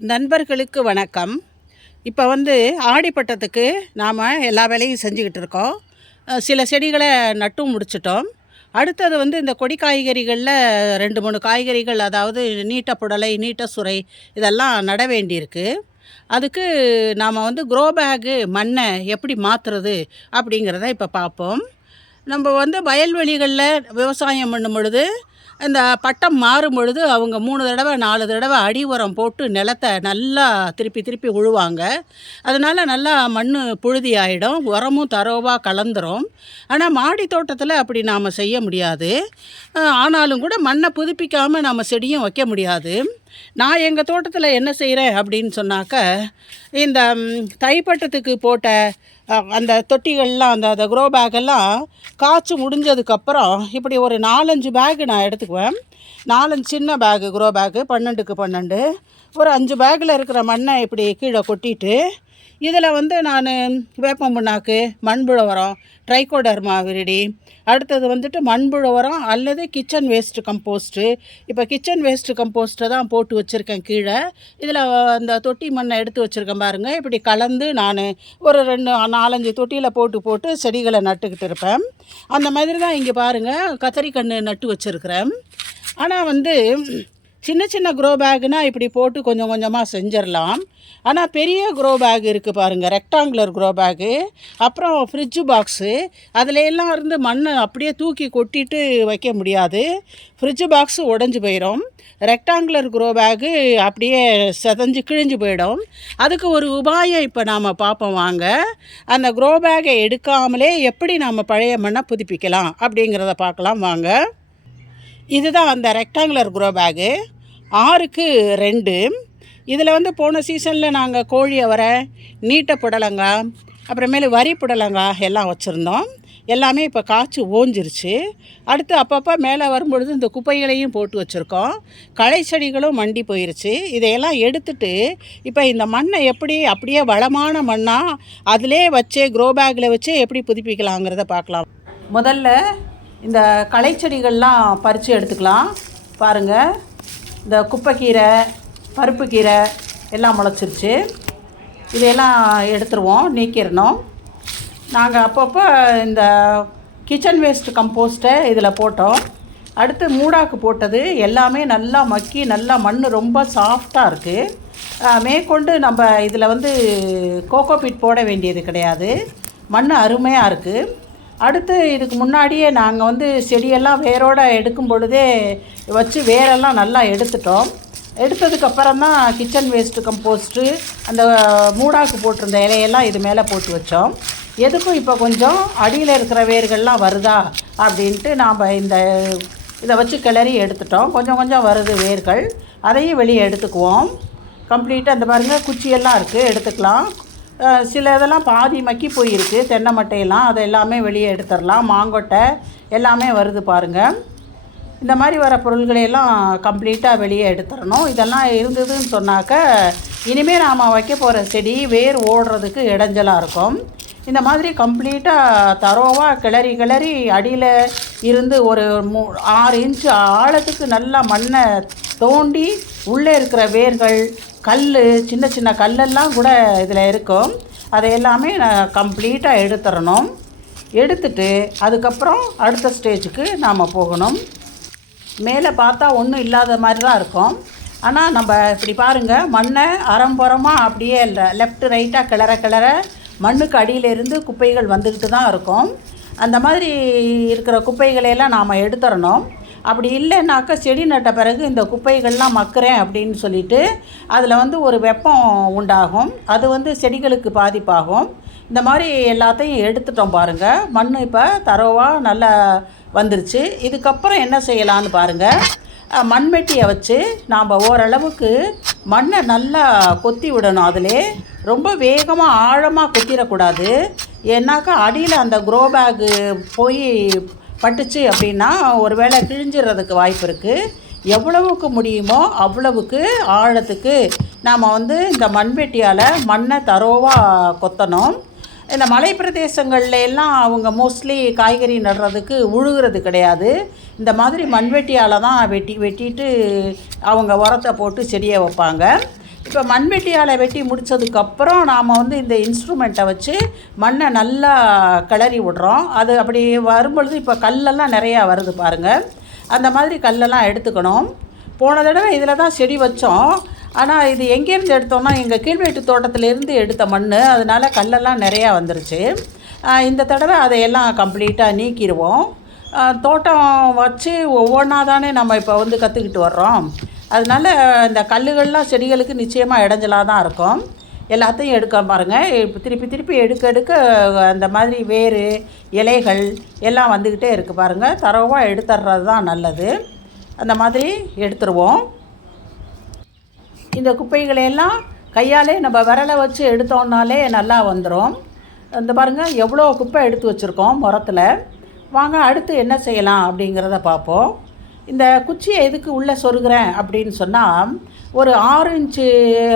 நண்பர்களுக்கு வணக்கம். இப்போ வந்து ஆடிப்பட்டத்துக்கு நாம் எல்லா வேலையும் செஞ்சுக்கிட்டு இருக்கோம். சில செடிகளை நட்டும் முடிச்சிட்டோம். அடுத்தது வந்து இந்த கொடி காய்கறிகளில் ரெண்டு மூணு காய்கறிகள் அதாவது நீட்ட புடலை நீட்ட சுரை இதெல்லாம் நட வேண்டியிருக்கு. அதுக்கு நாம் வந்து க்ரோ பேக்கு மண்ணை எப்படி மாற்றுறது அப்படிங்கிறத இப்போ பார்ப்போம். நம்ம வந்து வயல்வெளிகளில் விவசாயம் பண்ணும் பொழுது இந்த பட்டம் மாறும் பொழுது அவங்க மூணு தடவை நாலு தடவை அடி உரம் போட்டு நிலத்தை நல்லா திருப்பி திருப்பி உழுவாங்க. அதனால் நல்லா மண் புழுதி ஆகிடும் உரமும் தரோவாக கலந்துரும். ஆனால் மாடி தோட்டத்தில் அப்படி நாம் செய்ய முடியாது. ஆனாலும் கூட மண்ணை புதுப்பிக்காமல் நம்ம செடியும் வைக்க முடியாது. நான் எங்கள் தோட்டத்தில் என்ன செய்கிறேன் அப்படின்னு சொன்னாக்க இந்த தைப்பட்டத்துக்கு போட்ட அந்த தொட்டிகள்லாம் அந்த அந்த க்ரோ பேக்கெல்லாம் காய்ச்சி முடிஞ்சதுக்கப்புறம் இப்படி ஒரு நாலஞ்சு பேக்கு நான் எடுத்துக்குவேன். நாலஞ்சு சின்ன பேக்கு க்ரோ பேக்கு பன்னெண்டுக்கு பன்னெண்டு. ஒரு அஞ்சு பேக்கில் இருக்கிற மண்ணை இப்படி கீழே கொட்டிட்டு இதில் வந்து நான் வேப்பம் புண்ணாக்கு மண்புழவரம் ட்ரைகோடர்மா விரடி அடுத்தது வந்துட்டு மண்புழு உரம் அல்லது கிச்சன் வேஸ்ட்டு கம்போஸ்ட்டு இப்போ கிச்சன் வேஸ்ட்டு கம்போஸ்ட்டை தான் போட்டு வச்சுருக்கேன் கீழே. இதில் அந்த தொட்டி மண்ணை எடுத்து வச்சுருக்கேன் பாருங்கள் இப்படி கலந்து நான் ஒரு ரெண்டு நாலஞ்சு தொட்டியில் போட்டு போட்டு செடிகளை நட்டுக்கிட்டு இருப்பேன். அந்த மாதிரி தான் இங்கே பாருங்கள் கத்தரிக்கன்று நட்டு வச்சுருக்கிறேன். ஆனால் வந்து சின்ன சின்ன க்ரோ பேக்குனா இப்படி போட்டு கொஞ்சம் கொஞ்சமாக செஞ்சிடலாம். ஆனால் பெரிய க்ரோ பேக் இருக்குது பாருங்கள் ரெக்டாங்குலர் க்ரோ பேக்கு அப்புறம் ஃப்ரிட்ஜு பாக்ஸு அதுல எல்லாம் இருந்து மண்ணை அப்படியே தூக்கி கொட்டிட்டு வைக்க முடியாது. ஃப்ரிட்ஜு பாக்ஸு உடஞ்சி போயிடும். ரெக்டாங்குலர் க்ரோ பேக்கு அப்படியே செதஞ்சு கிழிஞ்சு போயிடும். அதுக்கு ஒரு உபாயம் இப்போ நாம் பார்ப்போம் வாங்க. அந்த க்ரோ பேக்கை எடுக்காமலே எப்படி நாம் பழைய மண்ணை புதுப்பிக்கலாம் அப்படிங்கிறத பார்க்கலாம் வாங்க. இதுதான் அந்த ரெக்டாங்குலர் குரோ பேகு ஆறுக்கு ரெண்டு. இதில் வந்து போன சீசனில் நாங்கள் கோழி அவரை நீட்ட புடலங்காய் அப்புறமேலு வரி புடலங்காய் எல்லாம் வச்சுருந்தோம். எல்லாமே இப்போ காய்ச்சி ஓஞ்சிருச்சு. அடுத்து அப்பப்போ மேலே வரும்பொழுது இந்த குப்பைகளையும் போட்டு வச்சுருக்கோம். களை செடிகளும் மண்டி போயிருச்சு. இதையெல்லாம் எடுத்துட்டு இப்போ இந்த மண்ணை எப்படி அப்படியே வளமான மண்ணாக அதிலே வச்சே க்ரோ பேக்கில் வச்சே எப்படி புதுப்பிக்கலாங்கிறத பார்க்கலாம். முதல்ல இந்த களைச்செடிகள்லாம் பறித்து எடுத்துக்கலாம். பாருங்கள் இந்த குப்பைக்கீரை பருப்புக்கீரை எல்லாம் முளைச்சிருச்சு. இதையெல்லாம் எடுத்துருவோம். நீக்கிடணும். நாங்கள் அப்பப்போ இந்த கிச்சன் வேஸ்ட் கம்போஸ்ட்டை இதில் போட்டோம். அடுத்து மூடாக்கு போட்டது எல்லாமே நல்லா மக்கி நல்லா மண் ரொம்ப சாஃப்டாக இருக்குது மேற்கொண்டு நம்ம இதில் வந்து கோகோபீட் போட வேண்டியது கிடையாது. மண் அருமையாக இருக்குது அடுத்து இதுக்கு முன்னாடியே நாங்கள் வந்து செடியெல்லாம் வேரோடு எடுக்கும் பொழுதே வச்சு வேரெல்லாம் நல்லா எடுத்துட்டோம். எடுத்ததுக்கப்புறம் தான் கிச்சன் வேஸ்ட்டு கம்போஸ்ட்டு அந்த மூடாக்கு போட்டிருந்த இலையெல்லாம் இது மேலே போட்டு வச்சோம். எதுக்கும் இப்போ கொஞ்சம் அடியில் இருக்கிற வேர்கள்லாம் வருதா அப்படின்ட்டு நாம் இந்த இதை வச்சு கிளறி எடுத்துட்டோம். கொஞ்சம் கொஞ்சம் வருது வேர்கள். அதையும் வெளியே எடுத்துக்குவோம். கம்ப்ளீட்டாக அந்த பாருங்கள் குச்சியெல்லாம் இருக்குது எடுத்துக்கலாம். சில இதெல்லாம் பாதி மக்கி போயிருக்கு. தென்னை மட்டையெல்லாம் அதை எல்லாமே வெளியே எடுத்துடலாம். மாங்கொட்டை எல்லாமே வருது பாருங்கள் இந்த மாதிரி வர பொருள்களையெல்லாம் கம்ப்ளீட்டாக வெளியே எடுத்துடணும். இதெல்லாம் இருந்ததுன்னு சொன்னாக்க இனிமேல் நாம் வைக்க போகிற செடி வேர் ஓடுறதுக்கு இடைஞ்சலாக இருக்கும். இந்த மாதிரி கம்ப்ளீட்டாக தரோவாக கிளறி கிளறி அடியில் இருந்து ஒரு மூ ஆறு இன்ச்சு ஆழத்துக்கு நல்லா மண்ணை தோண்டி உள்ளே இருக்கிற வேர்கள் கல் சின்ன சின்ன கல்லெல்லாம் கூட இதில் இருக்கும். அதை எல்லாமே நான் கம்ப்ளீட்டாக எடுத்துடணும் எடுத்துட்டு அதுக்கப்புறம் அடுத்த ஸ்டேஜுக்கு நாம் போகணும். மேலே பார்த்தா ஒன்றும் இல்லாத மாதிரி தான் இருக்கும். ஆனால் நம்ம இப்படி பாருங்கள் மண்ணை அறம்புறமாக அப்படியே லெஃப்ட் ரைட்டாக கிளற கிளற மண்ணுக்கு அடியிலேருந்து குப்பைகள் வந்துக்கிட்டு தான் இருக்கும். அந்த மாதிரி இருக்கிற குப்பைகளையெல்லாம் நாம் எடுத்துடணும் அப்படி இல்லைன்னாக்கா செடி நட்ட பிறகு இந்த குப்பைகள்லாம் மக்கிறேன் அப்படின்னு சொல்லிட்டு அதில் வந்து ஒரு வெப்பம் உண்டாகும். அது வந்து செடிகளுக்கு பாதிப்பாகும். இந்த மாதிரி எல்லாத்தையும் எடுத்துட்டோம் பாருங்கள் மண் இப்போ தரவாக நல்லா வந்துருச்சு. இதுக்கப்புறம் என்ன செய்யலான்னு பாருங்கள் மண்வெட்டியை வச்சு நாம் ஓரளவுக்கு மண்ணை நல்லா கொத்தி விடணும் அதிலே. ரொம்ப வேகமாக ஆழமாக கொத்திடக்கூடாது. ஏன்னாக்கா அடியில் அந்த க்ரோ பேக்கு போய் பட்டுச்சு அப்படின்னா ஒருவேளை கிழிஞ்சிடுறதுக்கு வாய்ப்பு இருக்குது எவ்வளவுக்கு முடியுமோ அவ்வளவுக்கு ஆழத்துக்கு நாம் வந்து இந்த மண்வெட்டியால் மண்ணை தரோவாக கொத்தணும். இந்த மலை பிரதேசங்கள்ல எல்லாம் அவங்க மோஸ்ட்லி காய்கறி நடுறதுக்கு உழுகிறது கிடையாது. இந்த மாதிரி மண்வெட்டியால் தான் வெட்டி வெட்டிட்டு அவங்க உரத்தை போட்டு செடியை வைப்பாங்க. இப்போ மண்வெட்டியால் வெட்டி முடித்ததுக்கப்புறம் நாம் வந்து இந்த இன்ஸ்ட்ருமெண்ட்டை வச்சு மண்ணை நல்லா கிளறி விடுறோம். அது அப்படி வரும்பொழுது இப்போ கல்லெல்லாம் நிறையா வருது பாருங்கள் அந்த மாதிரி கல்லெல்லாம் எடுத்துக்கணும். போன தடவை இதில் தான் செடி வச்சோம். ஆனால் இது எங்கேருந்து எடுத்தோம்னா எங்கள் கீழ்வீட்டு தோட்டத்திலேருந்து எடுத்த மண் அதனால் கல்லெல்லாம் நிறையா வந்துருச்சு. இந்த தடவை அதையெல்லாம் கம்ப்ளீட்டாக நீக்கிடுவோம். தோட்டம் வச்சு ஒவ்வொன்றா தானே நம்ம இப்போ வந்து கற்றுக்கிட்டு வர்றோம். அதனால இந்த கல்லுகள்லாம் செடிகளுக்கு நிச்சயமாக இடைஞ்சலாக தான் இருக்கும். எல்லாத்தையும் எடுக்க பாருங்கள் இப்போ திருப்பி திருப்பி எடுக்க எடுக்க அந்த மாதிரி வேர் இலைகள் எல்லாம் வந்துக்கிட்டே இருக்குது பாருங்கள் தரவாக எடுத்துடுறது தான் நல்லது. அந்த மாதிரி எடுத்துருவோம். இந்த குப்பைகளையெல்லாம் கையாலே நம்ம விரலை வச்சு எடுத்தோம்னாலே நல்லா வந்துடும் இந்த பாருங்கள் எவ்வளோ குப்பை எடுத்து வச்சுருக்கோம் முரத்தில். வாங்க அடுத்து என்ன செய்யலாம் அப்படிங்கிறத பார்ப்போம். இந்த குச்சியை எதுக்கு உள்ளே சொருகிறேன் அப்படின்னு சொன்னால் ஒரு ஆறு இன்ச்சு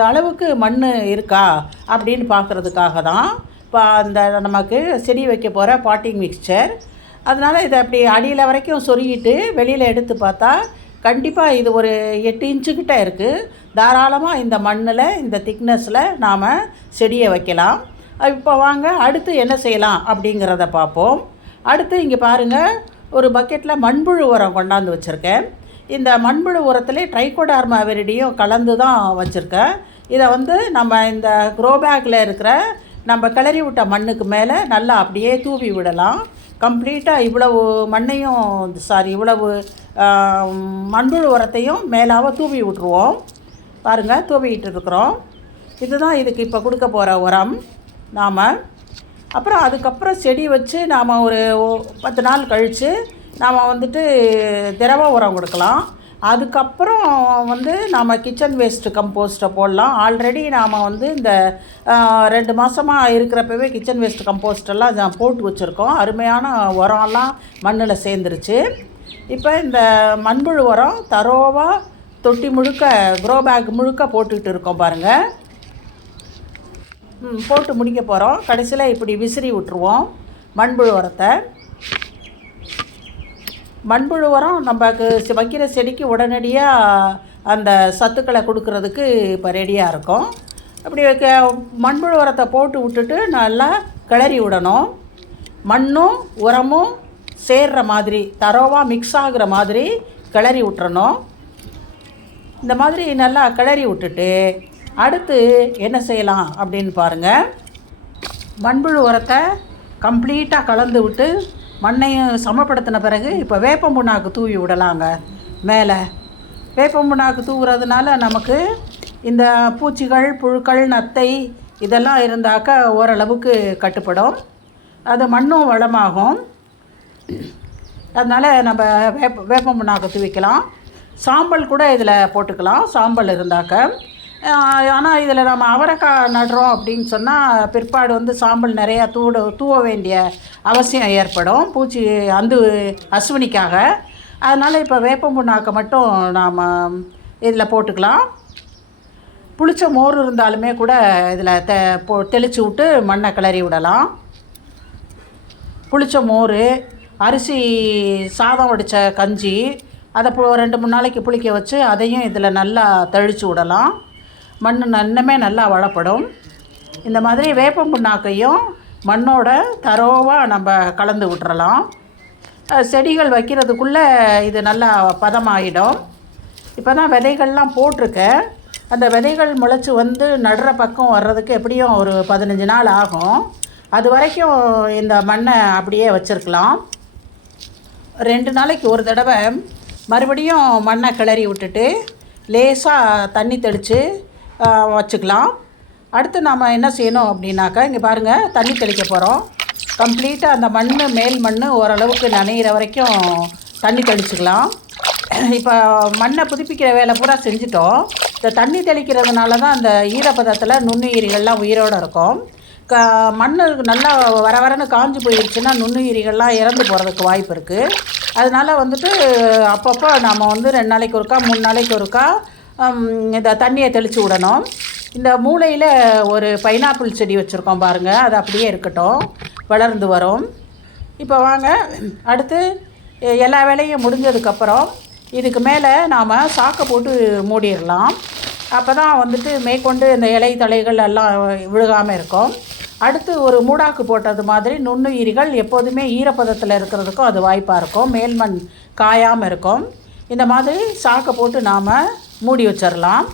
அளவுக்கு மண் இருக்கா அப்படின்னு பார்க்குறதுக்காக தான் இப்போ அந்த நமக்கு செடி வைக்க போகிற பாட்டிங் மிக்சர் அதனால் இதை அப்படி அடியில் வரைக்கும் சொருகிட்டு வெளியில் எடுத்து பார்த்தா கண்டிப்பாக இது ஒரு எட்டு இன்ச்சுக்கிட்ட இருக்குது தாராளமாக இந்த மண்ணில் இந்த திக்னஸில் நாம் செடியை வைக்கலாம். இப்போ வாங்க அடுத்து என்ன செய்யலாம் அப்படிங்கிறத பார்ப்போம். அடுத்து இங்கே பாருங்கள் ஒரு பக்கெட்டில் மண்புழு உரம் கொண்டாந்து வச்சுருக்கேன். இந்த மண்புழு உரத்துலேயே ட்ரைகோடார்மா வெரிடியும் கலந்து தான் வச்சுருக்கேன். இதை வந்து நம்ம இந்த க்ரோ பேக்கில் இருக்கிற நம்ம கிளறி விட்ட மண்ணுக்கு மேலே நல்லா அப்படியே தூவி விடலாம். கம்ப்ளீட்டாக இவ்வளவு மண்ணையும் சாரி இவ்வளவு மண்புழு உரத்தையும் மேலாக தூவி விட்ருவோம் பாருங்கள் தூவிட்டு இருக்கிறோம். இதுதான் இதுக்கு இப்போ கொடுக்க போகிற உரம். நாம் அப்புறம் அதுக்கப்புறம் செடி வச்சு நாம் ஒரு பத்து நாள் கழித்து நாம் வந்துட்டு திரவ உரம் கொடுக்கலாம். அதுக்கப்புறம் வந்து நாம் கிச்சன் வேஸ்ட்டு கம்போஸ்ட்டை போடலாம். ஆல்ரெடி நாம் வந்து இந்த ரெண்டு மாதமாக இருக்கிறப்பவே கிச்சன் வேஸ்ட் கம்போஸ்டெல்லாம் போட்டு வச்சுருக்கோம். அருமையான உரம்லாம் மண்ணில் சேர்ந்துருச்சு. இப்போ இந்த மண்புழு உரம் தரோவாக தொட்டி முழுக்க க்ரோ பேக் முழுக்க போட்டுக்கிட்டு இருக்கோம் பாருங்கள் போட்டு முடிக்க போகிறோம் கடைசியில் இப்படி விசிறி விட்டுருவோம். மண்புழு உரத்தை மண்புழு உரம் நமக்கு வைக்கிற செடிக்கு உடனடியாக அந்த சத்துக்களை கொடுக்கறதுக்கு இப்போ ரெடியாக இருக்கும். அப்படி வைக்க மண்புழு உரத்தை போட்டு விட்டுட்டு நல்லா கிளறி விடணும். மண்ணும் உரமும் சேர்ற மாதிரி தரோவாக மிக்ஸ் ஆகுற மாதிரி கிளறி விட்டுறணும். இந்த மாதிரி நல்லா கிளறி விட்டுட்டு அடுத்து என்ன செய்யலாம் அப்படின்னு பாருங்கள் மண்புழு உரத்தை கம்ப்ளீட்டாக கலந்து விட்டு மண்ணையும் சமப்படுத்தின பிறகு இப்போ வேப்பம் புண்ணாக்கு தூவி விடலாங்க. மேலே வேப்பம் புண்ணாக்கு தூவுறதுனால நமக்கு இந்த பூச்சிகள் புழுக்கள் நத்தை இதெல்லாம் இருந்தாக்கா ஓரளவுக்கு கட்டுப்படும். அது மண்ணும் வளமாகும். அதனால் நம்ம வேப்ப வேப்பம் புண்ணாக்கு தூவிக்கலாம். சாம்பல் கூட இதில் போட்டுக்கலாம். சாம்பல் இருந்தாக்க ஆனால் இதில் நம்ம அவரைக்காய் நடுறோம் அப்படின்னு சொன்னால் பிற்பாடு வந்து சாம்பல் நிறையா தூட தூவ வேண்டிய அவசியம் ஏற்படும். பூச்சி அந்து அஸ்வினிக்காக. அதனால் இப்போ வேப்ப புண்ணாக்கை மட்டும் நாம் இதில் போட்டுக்கலாம். புளிச்ச மோர் இருந்தாலுமே கூட இதில் தெ போ தெளித்து விட்டு மண்ணை கிளறி விடலாம். புளிச்ச மோர் அரிசி சாதம் வடித்த கஞ்சி அதை ரெண்டு மூணு நாளைக்கு புளிக்க வச்சு அதையும் இதில் நல்லா தெளித்து விடலாம். மண் நன்னமே நல்லா வளப்படும். இந்த மாதிரி வேப்பம் புண்ணாக்கையும் மண்ணோட தரோவாக நம்ம கலந்து விட்டுறலாம். செடிகள் வைக்கிறதுக்குள்ளே இது நல்லா பதமாயிடும். இப்போ தான் விதைகள்லாம் போட்டிருக்கேன். அந்த விதைகள் முளைச்சி வந்து நடுற பக்கம் வர்றதுக்கு எப்படியும் ஒரு பதினஞ்சு நாள் ஆகும். அது வரைக்கும் இந்த மண்ணை அப்படியே வச்சுருக்கலாம். ரெண்டு நாளைக்கு ஒரு தடவை மறுபடியும் மண்ணை கிளறி விட்டுட்டு லேசாக தண்ணி தெளித்து வச்சுக்கலாம். அடுத்து நாம் என்ன செய்யணும் அப்படின்னாக்கா இங்கே பாருங்கள் தண்ணி தெளிக்க போகிறோம் கம்ப்ளீட்டாக அந்த மண் மேல் மண் ஓரளவுக்கு நனையிற வரைக்கும் தண்ணி தெளிச்சுக்கலாம். இப்போ மண்ணை புதுப்பிக்கிற வேலை பூரா செஞ்சுட்டோம். இந்த தண்ணி தெளிக்கிறதுனால தான் அந்த ஈரப்பதத்தில் நுண்ணுயிரிகள்லாம் உயிரோடு இருக்கும். க மண் நல்லா வர வரன்னு காஞ்சு போயிடுச்சுன்னா நுண்ணுயிரிகள்லாம் இறந்து போகிறதுக்கு வாய்ப்பு இருக்குது அதனால் வந்துட்டு அப்பப்போ நாம் வந்து ரெண்டு நாளைக்கு ஒருக்கா மூணு நாளைக்கு ஒருக்கா இந்த தண்ணியை தெளித்து விடணும். இந்த மூளையில் ஒரு பைனாப்பிள் செடி வச்சுருக்கோம் பாருங்கள் அது அப்படியே இருக்கட்டும். வளர்ந்து வரும். இப்போ வாங்க. அடுத்து எல்லா வேலையும் முடிஞ்சதுக்கப்புறம் இதுக்கு மேலே நாம் சாக்கை போட்டு மூடிடலாம். அப்போ தான் வந்துட்டு மேற்கொண்டு இந்த இலை தழைகள் எல்லாம் விழுகாமல் இருக்கும். அடுத்து ஒரு மூடாக்கு போட்டது மாதிரி நுண்ணுயிரிகள் எப்போதுமே ஈரப்பதத்தில் இருக்கிறதுக்கும் அது வாய்ப்பாக இருக்கும். மேல்மண் காயாமல் இருக்கும். இந்த மாதிரி சாக்கை போட்டு நாம் மூடி வச்சிடலாம்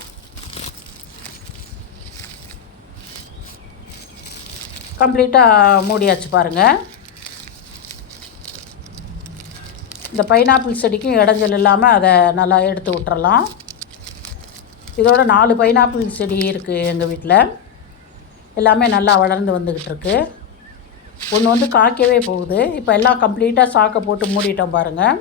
கம்ப்ளீட்டாக மூடியாச்சு பாருங்கள் இந்த பைனாப்பிள் செடிக்கும் இடைஞ்சல் இல்லாமல் அதை நல்லா எடுத்து விட்டுறலாம். இதோட நாலு பைனாப்பிள் செடி இருக்குது எங்கள் வீட்டில் எல்லாமே நல்லா வளர்ந்து வந்துக்கிட்டு இருக்கு. ஒன்று வந்து காய்க்கவே போகுது. இப்போ எல்லாம் கம்ப்ளீட்டாக சாக்கை போட்டு மூடிட்டோம் பாருங்கள்